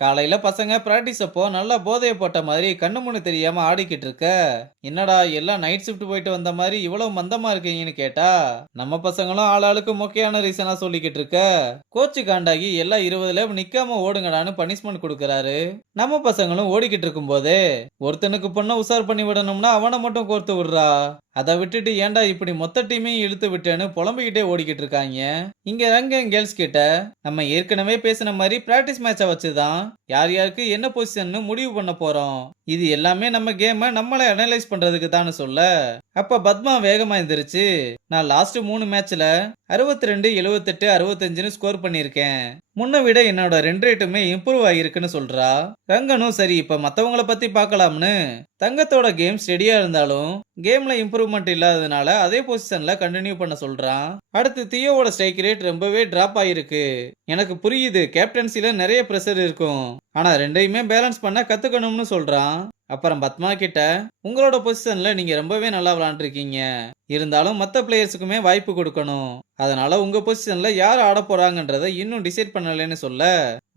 காலையில பசங்க பிராக்டிஸ் அப்போ நல்லா போதைய போட்ட மாதிரி கண்ணு முன்னு தெரியாம ஆடிக்கிட்டு இருக்க. என்னடா எல்லாம் நைட் ஷிஃப்ட் போயிட்டு வந்த மாதிரி இவ்வளவு மந்தமா இருக்கீங்கன்னு கேட்டா, நம்ம பசங்களும் ஆளாளுக்கு மொக்கையான ரீசனா சொல்லிக்கிட்டு இருக்க. கோச்சு காண்டாகி எல்லாம் 20ல நிக்காம ஓடுங்கடான்னு பனிஷ்மெண்ட் கொடுக்கறாரு. நம்ம பசங்களும் ஓடிக்கிட்டு இருக்கும் போதே ஒருத்தனுக்கு பொண்ணை உசார் பண்ணி விடணும்னா அவனை மட்டும் கோர்த்து விடுறா. அதை விட்டுட்டு ஏன்டா இப்படி மொத்த டீமையும் இழுத்து விட்டேன்னு புலம்பிக்கிட்டே ஓடிக்கிட்டு இருக்காங்க. இங்க ரங்க கேர்ள்ஸ் கிட்ட நம்ம ஏற்கனவே பேசின மாதிரி பிராக்டிஸ் மேட்சை வச்சுதான் யார் யாருக்கு என்ன பொசிஷன் முடிவு பண்ண போறோம். இது எல்லாமே நம்ம கேமை நம்மளை அனலைஸ் பண்றதுக்கு தான் சொல்ல. அப்ப பத்மா வேகமா எந்திரிச்சு, நான் லாஸ்ட் 3 மேட்ச்ல 62, 78, 65ன்னு ஸ்கோர் பண்ணிருக்கேன். முன்ன விட என்னோட 2 ரேட்டுமே இம்ப்ரூவ் ஆகிருக்குன்னு சொல்றா. ரங்கனும் சரி இப்ப மத்தவங்கள பத்தி பார்க்கலாம்னு தங்கத்தோட கேம் ஸ்டெடியா இருந்தாலும் கேம்ல இம்ப்ரூவ்மெண்ட் இல்லாததுனால அதே பொசிஷன்ல கண்டினியூ பண்ண சொல்றான். அடுத்து தியோவோட ஸ்ட்ரைக் ரேட் ரொம்பவே டிராப் ஆயிருக்கு. எனக்கு புரியுது கேப்டன்சில நிறைய பிரஷர் இருக்கும், ஆனா ரெண்டையுமே பேலன்ஸ் பண்ண கத்துக்கணும்னு சொல்றான். அப்புறம் பத்மா கிட்ட, உங்களோட பொசிஷன்ல நீங்க ரொம்பவே நல்லா விளையாண்டுருக்கீங்க, இருந்தாலும் மத்த பிளேயர்ஸுக்குமே வாய்ப்பு கொடுக்கணும், அதனால உங்க பொசிஷன்ல யார் ஆட போறாங்கன்றத இன்னும் டிசைட் பண்ணலன்னு சொல்ல,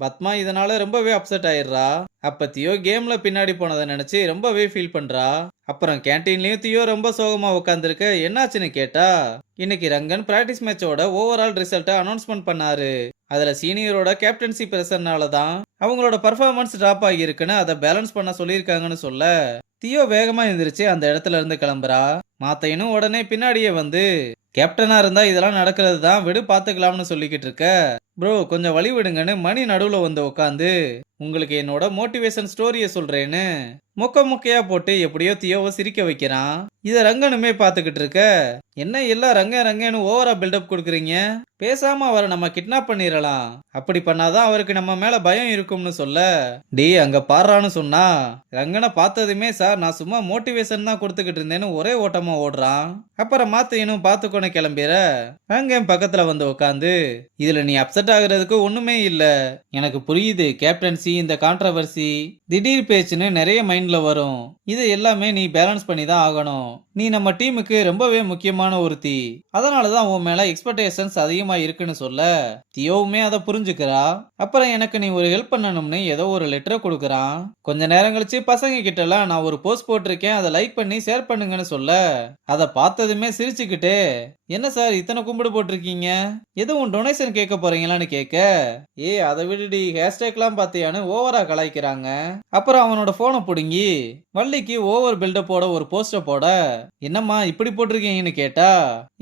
பத்மா இதனால ரொம்பவே அப்செட் ஆயிடுறா. அப்ப தியோ கேம்ல பின்னாடி போனதை நினைச்சு ரொம்பவே ஃபீல் பண்றா. அப்புறம் கேன்டீன்லயும் தியோ ரொம்ப சோகமா உட்காந்துருக்க. என்னாச்சுன்னு கேட்டா, இன்னைக்கு ரங்கன் பிராக்டிஸ் மேட்சோட ஓவரால் ரிசல்ட்டை அனௌன்ஸ்மெண்ட் பண்ணாரு. அதுல சீனியரோட கேப்டன்சி பிரஷர்னால தான் அவங்களோட பர்ஃபார்மன்ஸ் டிராப் ஆகியிருக்குன்னு அதை பேலன்ஸ் பண்ண சொல்லியிருக்காங்கன்னு சொல்ல, தியோ வேகமா எந்திரிச்சு அந்த இடத்துல இருந்து கிளம்புறா. மாத்தையனும் உடனே பின்னாடியே வந்து, கேப்டனா இருந்தா இதெல்லாம் நடக்கிறது தான், விடு பாத்துக்கலாம்னு சொல்லிக்கிட்டு இருக்க. ப்ரோ கொஞ்சம் வழி விடுங்கன்னு மணி நடுவுல வந்து உட்காந்து உங்களுக்கு என்னோட மோட்டிவேஷன் ஸ்டோரிய சொல்றேன்னு மொக்க மொக்கையா போட்டு எப்படியோ தியோவை சிரிக்க வைக்கிறான். இத ரங்கனுமே பாத்துக்கிட்டு இருக்க. என்ன எல்லாம் ரங்க ரங்கன்னு ஓவரா பில்டப் கொடுக்குறீங்க, பேசாம அவரை நம்ம கிட்னாப் பண்ணிடலாம், அப்படி பண்ணாதான் அவருக்கு நம்ம மேல பயம் இருக்கும்னு சொல்ல, டி அங்க பாடுறான்னு சொன்னா ரங்கனை பார்த்ததுமே சார் நான் சும்மா மோட்டிவேஷன் தான் கொடுத்துக்கிட்டு இருந்தேன்னு ஒரே ஓட்டமா ஓடுறான். அப்புறம் மாத்தையனும் பார்த்துக்கொண்டு கிளம்பிற. ரங்கன் பக்கத்துல வந்து உட்காந்து, இதுல நீ அப்செட் ஆகுறதுக்கு ஒண்ணுமே இல்ல, எனக்கு புரியுது கேப்டன்சி இந்த கான்ட்ரவர்சி திடீர் பேச்சுன்னு நிறைய மைண்ட்ல வரும், இது எல்லாமே நீ பேலன்ஸ் பண்ணி தான் ஆகணும், நீ நம்ம டீமுக்கு ரொம்பவே முக்கியமான ஒருத்தி, அதனாலதான் உன் மேல எக்ஸ்பெக்டேஷன்ஸ் அதிகமா இருக்குன்னு சொல்ல, தியோவுமே அதை புரிஞ்சுக்கிறா. அப்புறம் எனக்கு நீ ஒரு ஹெல்ப் பண்ணணும்னு ஏதோ ஒரு லெட்டரை கொடுக்கறான். கொஞ்ச நேரம் கழிச்சு பசங்க கிட்ட எல்லாம் நான் ஒரு போஸ்ட் போட்டிருக்கேன், அதை லைக் பண்ணி ஷேர் பண்ணுங்கன்னு சொல்ல, அதை பார்த்ததுமே சிரிச்சுக்கிட்டே, என்ன சார் இத்தனை கும்பிடு போட்டிருக்கீங்க, எதுவும் டொனேஷன் கேட்க போறீங்களான்னு கேட்க, ஏ அதை விடுடி ஹேஷ்டேக்லாம் பார்த்தியான்னு ஓவரா கலாய்க்கிறாங்க. அப்புறம் அவனோட போனை புடுங்கி வள்ளிக்கு ஓவர் பில்டப்போட ஒரு போஸ்டர் போட, என்னம்மா இப்படி போட்டிருக்கீங்கன்னு கேட்டா,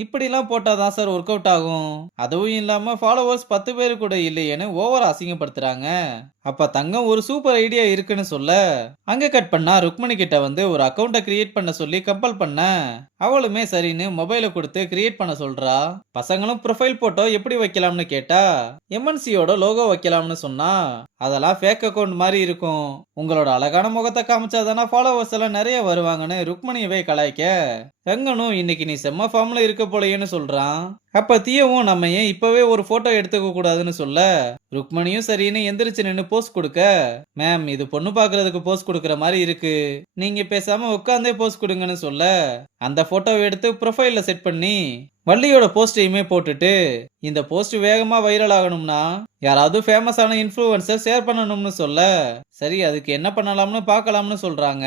இப்படிலாம் போட்டாதான் சார் ஒர்க் அவுட் ஆகும், அதுவும் இல்லாம ஃபாலோவர்ஸ் 10 பேரு கூட இல்லையேன்னு ஓவரா அசிங்கப்படுத்துறாங்க. அப்ப தங்கம் ஒரு சூப்பர் ஐடியா இருக்குன்னு சொல்ல, அங்க கட் பண்ணா ருக்மணி கிட்ட வந்து ஒரு அக்கௌண்ட்டை கிரியேட் பண்ண சொல்லி கம்பல் பண்ண, அவளுமே சரின்னு மொபைலை கொடுத்து கிரியேட் பண்ண சொல்றா. பசங்களும் ப்ரொஃபைல் போட்டோ எப்படி வைக்கலாம்னு கேட்டா, எம்என்சியோட லோகோ வைக்கலாம்னு சொன்னா, அதெல்லாம் ஃபேக் அக்கௌண்ட் மாதிரி இருக்கும், உங்களோட அழகான முகத்தை காமிச்சாதானா ஃபாலோவர்ஸ் எல்லாம் நிறைய வருவாங்கன்னு ருக்மணியவே கலாய்க்க, ரங்கனும் இன்னைக்கு நீ செம்ம ஃபார்ம்ல இருக்க போலையேன்னு சொல்றான். அப்ப தியவும் நம்ம ஏன் இப்பவே ஒரு போட்டோ எடுத்துக்க கூடாதுன்னு சொல்ல, ருக்மணியும் சரின்னு எந்திரிச்சு நின்னு போஸ்ட் கொடுக்க, மேம் இது பொண்ணு பாக்குறதுக்கு போஸ்ட் கொடுக்கற மாதிரி இருக்கு, நீங்க பேசாம உட்காந்தே போஸ்ட் கொடுங்கன்னு சொல்ல, அந்த போட்டோவை எடுத்து ப்ரொஃபைல்ல செட் பண்ணி வள்ளியோட போஸ்டையுமே போட்டுட்டு, இந்த போஸ்ட் வேகமா வைரல் ஆகணும்னா யாராவது ஃபேமஸான இன்ஃப்ளூயன்சர் ஷேர் பண்ணணும்னு சொல்ல, சரி அதுக்கு என்ன பண்ணலாம்னு பார்க்கலாம்னு சொல்றாங்க.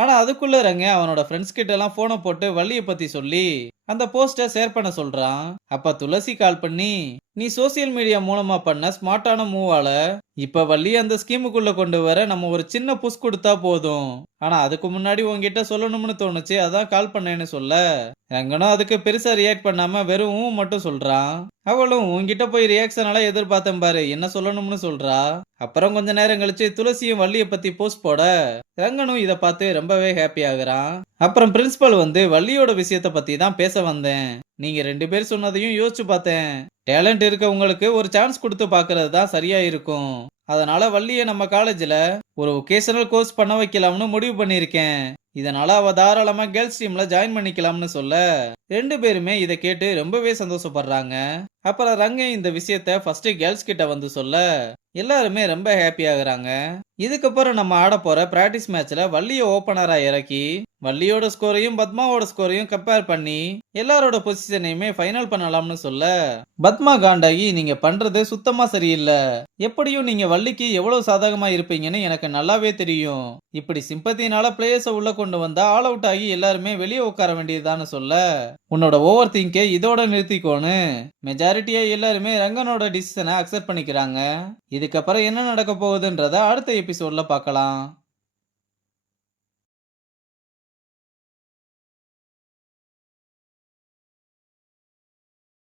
ஆனா அதுக்குள்ள ரங்க அவனோட ஃப்ரெண்ட்ஸ் கிட்ட எல்லாம் போனை போட்டு வள்ளிய பத்தி சொல்லி அந்த போஸ்டர் ஷேர் பண்ண சொல்றான். அப்ப துளசி கால் பண்ணி, நீ சோசியல் மீடியா மூலமா பண்ண ஸ்மார்ட்டான மூவால இப்ப வள்ளி அந்த ஸ்கீமுக்குள்ள கொண்டு வர நம்ம ஒரு சின்ன புஷ் கொடுத்தா போதும், ஆனா அதுக்கு முன்னாடி உன்கிட்ட சொல்லணும்னு தோணுச்சு, அதான் கால் பண்ணேன்னு சொல்ல, ரங்கனும் அதுக்கு பெருசா ரியாக்ட் பண்ணாம வெறும் மட்டும் சொல்றான். அவளும் உன்கிட்ட போய் ரியாக்ஷன் எல்லாம் எதிர்பார்த்தேன் பாரு, என்ன சொல்லணும்னு சொல்றா. அப்புறம் கொஞ்ச நேரம் கழிச்சு துளசியும் வள்ளிய பத்தி போஸ்ட் போட, ரங்கனும் இத பார்த்து ரொம்பவே ஹாப்பி ஆகுறான். அப்புறம் பிரின்சிபல் வந்து வள்ளியோட விஷயத்த பத்தி தான் பேச வந்தேன், நீங்க 2 பேர் சொன்னதையும் யோசிச்சு பார்த்தேன், டேலண்ட் இருக்க உங்களுக்கு ஒரு சான்ஸ் கொடுத்து பாக்குறது தான் சரியா இருக்கும், அதனால வள்ளிய நம்ம காலேஜ்ல ஒரு ஒகேஷனல் கோர்ஸ் பண்ண வைக்கலாம்னு முடிவு பண்ணிருக்கேன், இதனால அவ தாராளமா கேர்ள்ஸ் டீம்ல ஜாயின் பண்ணிக்கலாம்னு சொல்ல, 2 பேருமே இத கேட்டு ரொம்பவே சந்தோஷப்படுறாங்க. அப்புறம் ரங்கன் இந்த விஷயத்த ஃபர்ஸ்ட் கேர்ள்ஸ் கிட்ட வந்து சொல்ல, எல்லாருமே ரொம்ப ஹாப்பி ஆகுறாங்க. இதுக்கப்புறம் நம்ம ஆடப்போற பிராக்டிஸ் மேட்ச்ல வள்ளிய ஓப்பனரா இறக்கி, வள்ளியோட ஸ்கோரையும் பத்மாவோட ஸ்கோரையும் கம்பேர் பண்ணி, எல்லாரோட பொசிஷனையுமே ஃபைனல் பண்ணலாம்னு சொல்ல, பத்மா காண்டாகி நீங்க பண்றது சுத்தமா சரியில்ல. எப்படியும் நீங்க வள்ளிக்கு எவ்வளவு சாதகமா இருப்பீங்கன்னு எனக்கு நல்லாவே தெரியும். இப்படி சிம்பத்தினால பிளேயர்ஸ உள்ள கொண்டு வந்தா ஆல் அவுட் ஆகி எல்லாருமே வெளியே உட்கார வேண்டியதுதான்னு சொல்ல, உன்னோட ஓவர் திங்க இதோட நிறுத்திக்கோன்னு மெஜாரிட்டியா எல்லாருமே ரங்கனோட டிசிஷனை அக்செப்ட் பண்ணிக்கிறாங்க. இதுக்கப்புறம் என்ன நடக்க போகுதுன்றத அடுத்த எபிசோட்ல பார்க்கலாம்.